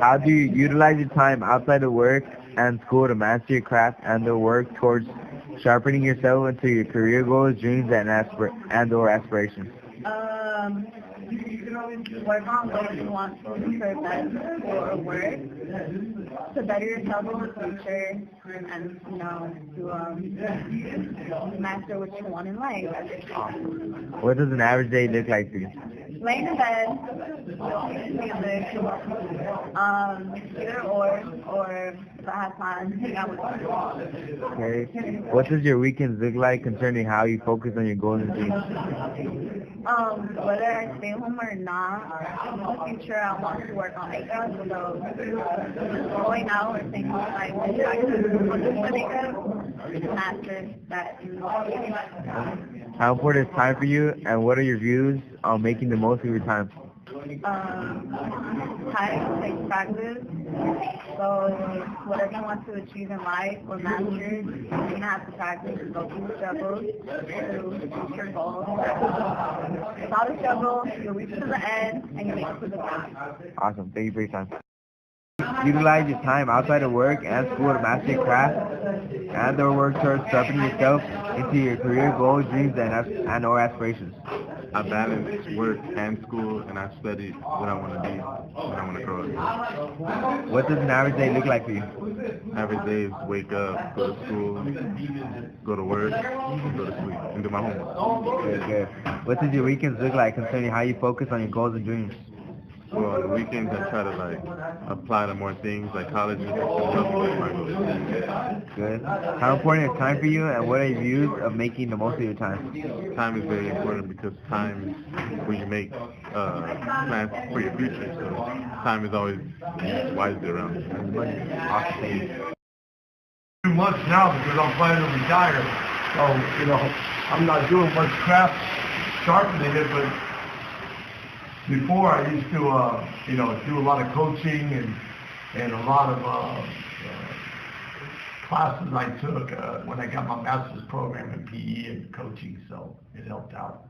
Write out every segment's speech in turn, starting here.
How do you utilize your time outside of work and school to master your craft and to work towards sharpening yourself into your career goals, dreams, and/or aspirations? Um, Work on what you want to progress for work to better yourself in the future and, to master what you want in life. What does an average day look like for you? Laying in bed, music, either or if I have time, hang out with friends. Okay. What does your weekends look like concerning how you focus on your goals and dreams? Whether I stay home or not, in the future I want to work on makeup, so going out or staying home, I will practice my makeup, master that in the How important is time for you, and what are your views on making the most of your time? Time takes practice, so whatever you want to achieve in life or master, you're going to have to practice and go through the struggles to reach your goals. Without a struggle, you'll reach to the end and you'll make it to the top. Awesome. Thank you for your time. Utilize your time outside of work and school to master your craft and/or work towards sharpening yourself into your career goals, dreams, and/or aspirations. I balance work and school, and I study what I want to be when I want to grow up. What does an average day look like for you? Average day is wake up, go to school, go to work, and go to sleep, and do my homework. Good. What does your weekends look like concerning how you focus on your goals and dreams? Well, on the weekends I try to apply to more things like colleges and help me with my goals. Good. How important is time for you, and what are your views of making the most of your time? Time is very important because time is when you make plans for your future. So time is always wisely around. Awesome. 2 months now because I'm planning to retire. So, I'm not doing much craft sharpening it, but before I used to, do a lot of coaching and a lot of classes I took when I got my master's program in PE and coaching, so it helped out.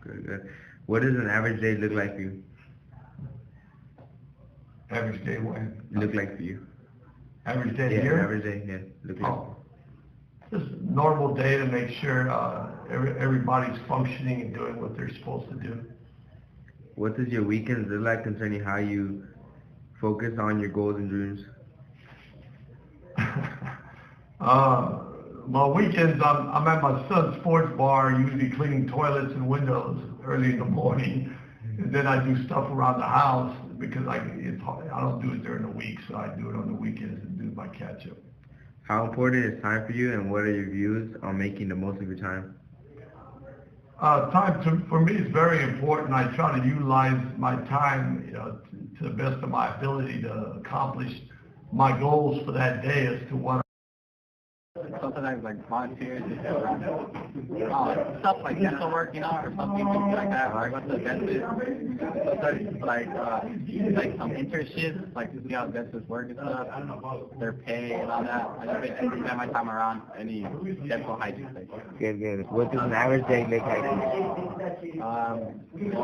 Good. What does an average day look like for you? Average day when? Look like for you? Average day Yeah, here? average day, yeah. Look like. Just a normal day to make sure everybody's functioning and doing what they're supposed to do. What does your weekends look like concerning how you focus on your goals and dreams? My weekends, I'm at my son's sports bar, usually cleaning toilets and windows early in the morning. And then I do stuff around the house because I don't do it during the week, so I do it on the weekends and do my catch-up. How important is time for you, and what are your views on making the most of your time? Time for me is very important. I try to utilize my time, to the best of my ability to accomplish my goals for that day as to what. Sometimes volunteers, stuff like dental work, or something like that. Or go to the dentist. Like some internships, like to see how dentists work and stuff, their pay and all that. I just basically spend my time around any dental hygiene place. Good. What does an average day look like?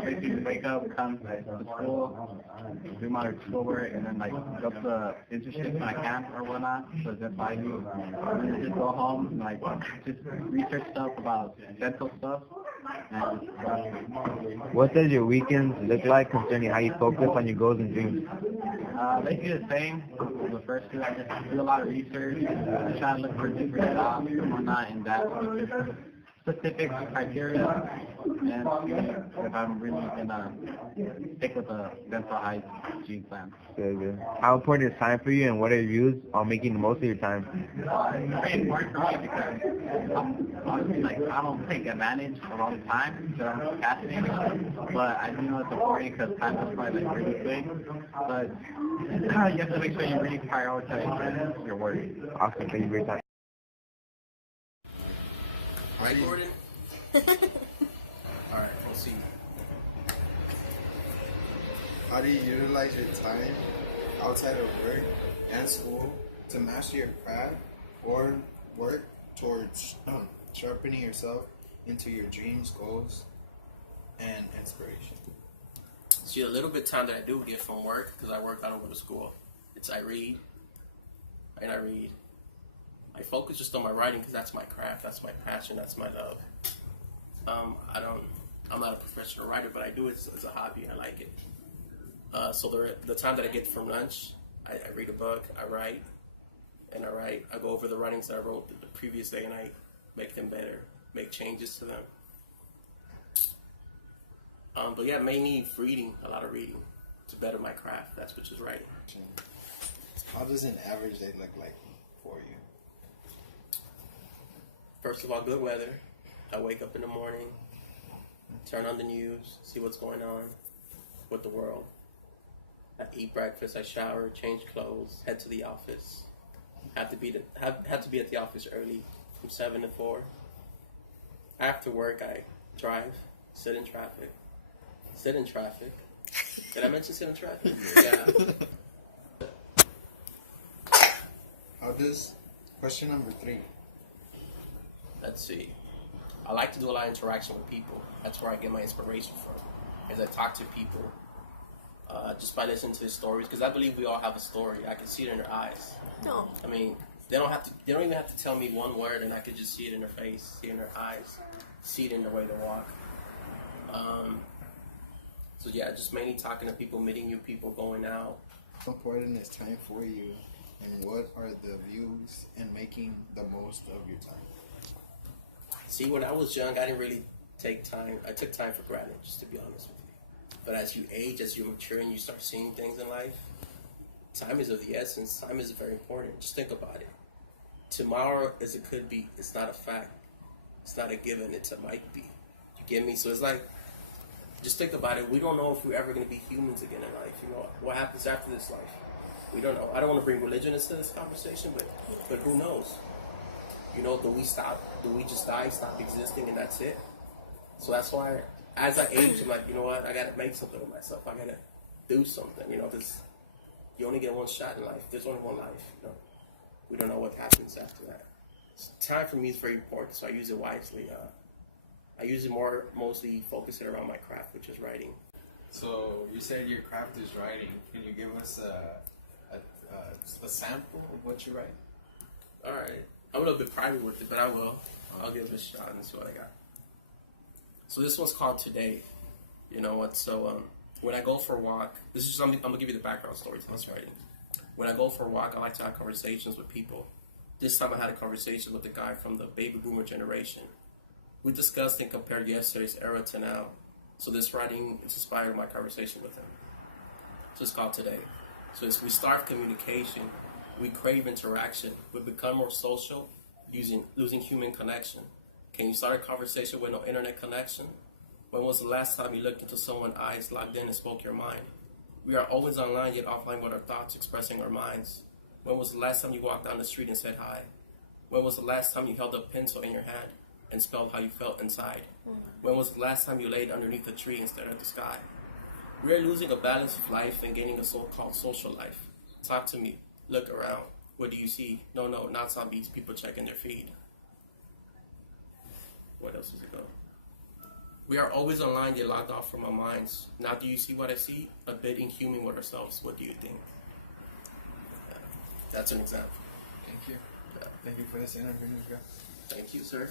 Basically wake up, come to school, do my schoolwork, and then go to the internship when I can or whatnot. So that's what I do. And then just go home and just research stuff about dental stuff. And What does your weekends look like concerning how you focus on your goals and dreams? basically the same. The first two, I just do a lot of research, try to look for different jobs and whatnot in that specific criteria, and see if I'm really gonna stick with the dental hygiene plan. Good. How important is time for you, and what are your views on making the most of your time? It's very important for me because I don't take advantage of all the time that I'm procrastinating, but I do know it's important because time is probably really quick, but you have to make sure you really prioritize your work. Awesome. Thank you for your time. Recording? Alright, we'll see. How do you utilize your time outside of work and school to master your craft or work towards sharpening yourself into your dreams, goals, and inspiration? See, the little bit of time that I do get from work, because I work, I don't go to school, I read, and I read. I focus just on my writing because that's my craft, that's my passion, that's my love. I'm not a professional writer, but I do it as a hobby. I like it. So the time that I get from lunch, I read a book, I write. I go over the writings that I wrote the previous day, and I make them better, make changes to them. But yeah, mainly reading, a lot of reading to better my craft. That's which is writing. How does an average day look like for you? First of all, good weather. I wake up in the morning, turn on the news, see what's going on with the world. I eat breakfast, I shower, change clothes, head to the office. Have to be at the office early, from 7 to 4. After work, I drive, sit in traffic. Did I mention sit in traffic? Yeah. How does, question number 3. Let's see. I like to do a lot of interaction with people. That's where I get my inspiration from. As I talk to people, just by listening to their stories, because I believe we all have a story. I can see it in their eyes. No. I mean, they don't even have to tell me one word, and I could just see it in their face, see it in their eyes, see it in the way they walk. So yeah, just mainly talking to people, meeting new people, going out. How important is time for you, and what are the views in making the most of your time? See, when I was young, I didn't really take time. I took time for granted, just to be honest with you. But as you age, as you mature, and you start seeing things in life, time is of the essence. Time is very important. Just think about it. Tomorrow, as it could be, it's not a fact. It's not a given. It's a might be. You get me? So it's like, just think about it. We don't know if we're ever going to be humans again in life. You know, what happens after this life? We don't know. I don't want to bring religion into this conversation, but who knows? You know, do we just die, stop existing, and that's it? So that's why, as I age, I'm like, you know what? I got to make something of myself. I got to do something, you know, because you only get one shot in life. There's only one life, you know. We don't know what happens after that. So time for me is very important, so I use it wisely. I use it mostly focus it around my craft, which is writing. So you said your craft is writing. Can you give us a sample of what you write? All right. I'm a little bit private with it, but I will. I'll give it a shot and see what I got. So this one's called Today. You know what? So when I go for a walk, this is something, I'm going to give you the background story to this writing. When I go for a walk, I like to have conversations with people. This time I had a conversation with a guy from the baby boomer generation. We discussed and compared yesterday's era to now. So this writing is inspired my conversation with him. So it's called Today. So as we start communication, we crave interaction. We become more social, losing human connection. Can you start a conversation with no internet connection? When was the last time you looked into someone's eyes, logged in, and spoke your mind? We are always online, yet offline with our thoughts, expressing our minds. When was the last time you walked down the street and said hi? When was the last time you held a pencil in your hand and spelled how you felt inside? When was the last time you laid underneath a tree and stared at the sky? We are losing a balance of life and gaining a so-called social life. Talk to me. Look around. What do you see? No, not zombies. People checking their feed. What else does it go? We are always online, yet logged off from our minds. Now do you see what I see? A bit inhuman with ourselves. What do you think? Yeah. That's an example. Thank you. Yeah. Thank you for this interview, Miguel. Thank you, sir.